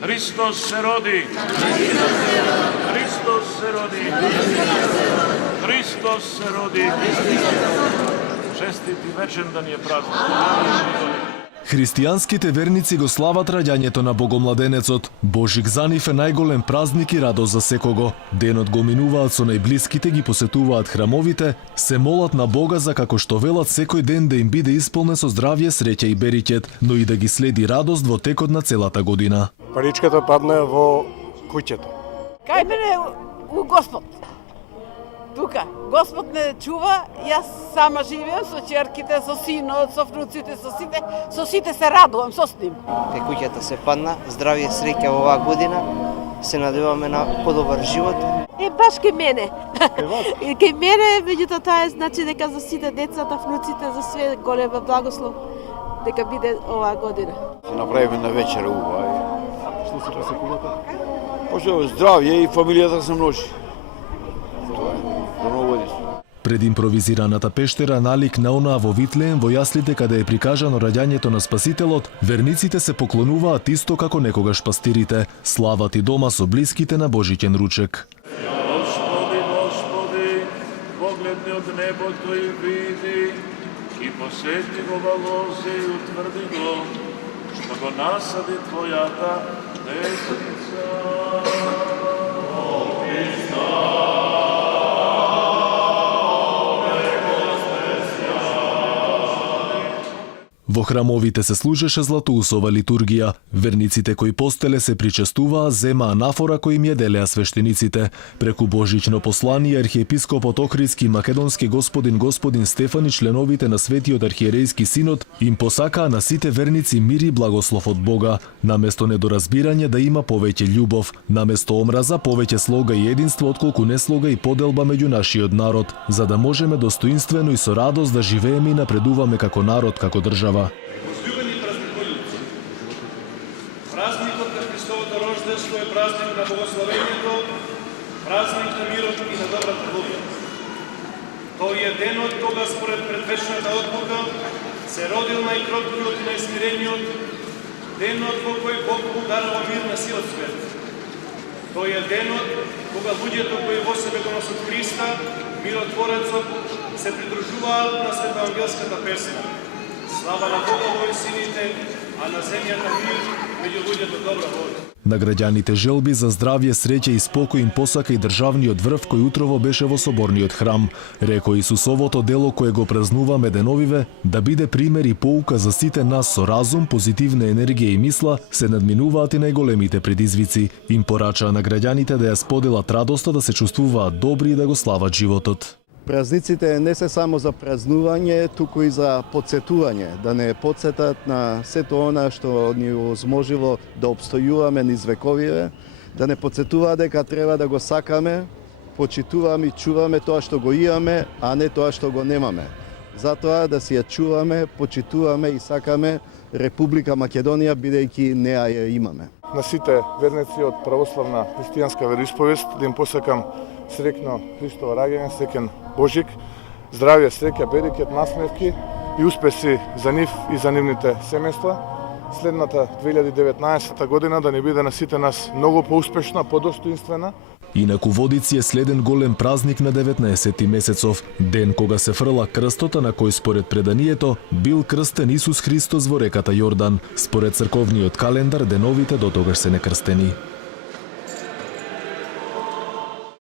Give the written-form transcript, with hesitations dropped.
Hristos se rodi. Hristos se rodi. Hristos se rodi. Čestiti večerndan je praznik. Христијанските верници го слават раѓањето на Богомладенецот. Божик за нив е најголем празник и радост за секого. Денот го минуваат со најблиските, ги посетуваат храмовите, се молат на Бога за како што велат секој ден да им биде исполнен со здравје, среќа и бериќет, но и да ги следи радост во текот на целата година. Паричката падна во куќата. Кај мене у Господ. Тука. Господ ме чува, јас сама живеам со ќерките, со синот, со внуците, со сите се радувам со нив. Кај куќата се падна, здравје, среќа во оваа година, се надеваме на подобар живот. Баш кај мене. И кај мене, меѓутоа тоа е значи дека за сите децата, внуците, за све голема благослов дека биде оваа година. Се направиме на вечера убава. Што се посекувате? Пошто здравје и фамилијата се множи. Пред импровизираната пештера налик на онаа во Витлеем во јаслите каде е прикажано раѓањето на Спасителот, верниците се поклонуваат исто како некогаш пастирите, слават и дома со блиските на Божиќен ручек. Господи, Господи, погледни од небото и види, и посети го во лозе и утврди го, што го насади Твојата десница. Во храмовите се служеше златоусова литургија. Верниците кои постеле се причестуваа, земаа нафора кои им ја делеа свештениците. Преку божично послание архиепископот Охридски македонски господин Стефан и членовите на Светиот архиерејски синод им посакаа на сите верници мир и благослов од Бога. Наместо недоразбирање да има повеќе љубов, наместо омраза повеќе слога и единство отколку неслога и поделба меѓу нашиот народ, за да можеме достоинствено и со радост да живееме и напредуваме како народ, како држава. Возлюбени празниколјуци, празникот на Христовото рождество е празник на богословението, празник на мирот и на добрата волја. Тој е денот кога според предвечната одлука се родил најкроткиот и најсмирениот, денот во кој Бог му дарува мир на сиот свет. Тој е денот кога луѓето кои во себе го носат Христа, миротворецот, се придружуваат на светоангелската песна. Слава на Бога во сините, а на земјата мир меѓу луѓето добра волја. На граѓаните желби за здравје, среќа и спокој им посака и државниот врв кој утрово беше во соборниот храм. Реко Исусовото дело кое го празнуваме деновиве да биде пример и поука за сите нас со разум, позитивна енергија и мисла се надминуваат и најголемите предизвици. Им порачаа на граѓаните да ја споделат радоста, да се чувствуваат добри и да го слават животот. Празниците не се само за празнување, туку и за подсетување, да не подсетат на сето она што ни возможило да обстојуваме низ вековиве, да не подсетуваат дека треба да го сакаме, почитуваме и чуваме тоа што го имаме, а не тоа што го немаме. Затоа да си ја чуваме, почитуваме и сакаме Република Македонија, бидејќи неа ја имаме. На сите верници од православна христијанска вероисповест да им посакам среќно Христово раѓање, среќен Божик, здравје, среќа, берекет, насмевки и успеси за нив и за нивните семејства. Следната 2019 година да ни биде на сите нас многу поуспешна, подостоинствена. Инаку Водици е следен голем празник на 19 месецов, ден кога се фрла крстот на кој според преданието бил крстен Исус Христос во реката Јордан. Според црковниот календар деновите дотогаш се некрстени.